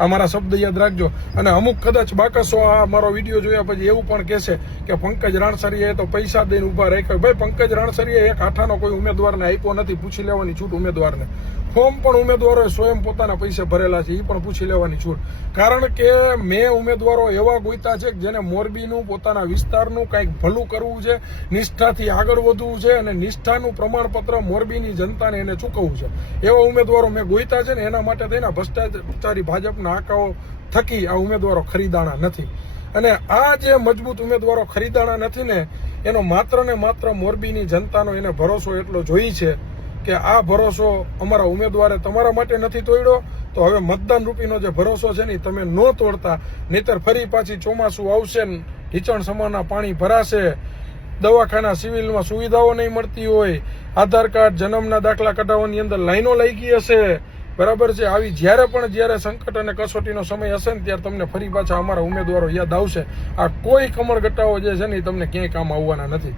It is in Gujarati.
આ મારા શબ્દ યાદ રાખજો. અને અમુક કદાચ બાકસો આ મારો વિડીયો જોયા પછી એવું પણ કહેશે કે પંકજ રાણસરીયાએ તો પૈસા દઈને ઉભા રાખ્યા. ભાઈ, પંકજ રાણસરીયાએ એક આઠાનો કોઈ ઉમેદવારને આપ્યો નથી. પૂછી લેવાની છૂટ ઉમેદવારને. ફોર્મ પણ ઉમેદવારોએ સ્વયં પોતાના પૈસે ભરેલા છે, એ પણ પૂછી લેવાની છૂટ. કારણ કે મેં ઉમેદવારો એવા ગોઈતા છે કે જેને મોરબીનું પોતાના વિસ્તારનું કંઈક ભલું કરવું છે, નિષ્ઠાથી આગળ વધવું છે અને નિષ્ઠાનું પ્રમાણપત્ર મોરબીની જનતાને એને ચૂકવવું છે. એવા ઉમેદવારો મેં ગોઈતા છે ને એના માટે થઈને ભ્રષ્ટાચારી ભાજપના આંકાઓ થકી આ ઉમેદવારો ખરીદાણા નથી. અને આ જે મજબૂત ઉમેદવારો ખરીદાણા નથી ને એનો માત્ર ને માત્ર મોરબીની જનતાનો એને ભરોસો એટલો જોઈ છે કે આ ભરોસો અમારા ઉમેદવારે તમારા માટે નથી તોડ્યો, તો હવે મતદાન રૂપીનો જે ભરોસો છે ને તમે ન તોડતા, નહીતર ફરી પાછી ચોમાસું આવશે ને ઢીચણ સમાના પાણી ભરાશે, દવાખાના સિવિલમાં સુવિધાઓ નહીં મળતી હોય, આધાર કાર્ડ જન્મના દાખલા કઢાવવાની અંદર લાઈનો લાગી હશે, બરાબર છે. આવી જ્યારે સંકટ અને કસોટીનો સમય હશે ને ત્યારે તમને ફરી પાછા અમારા ઉમેદવારો યાદ આવશે. આ કોઈ કમળ ગટ્ટાઓ જે છે ને તમને ક્યાંય કામ આવવાના નથી.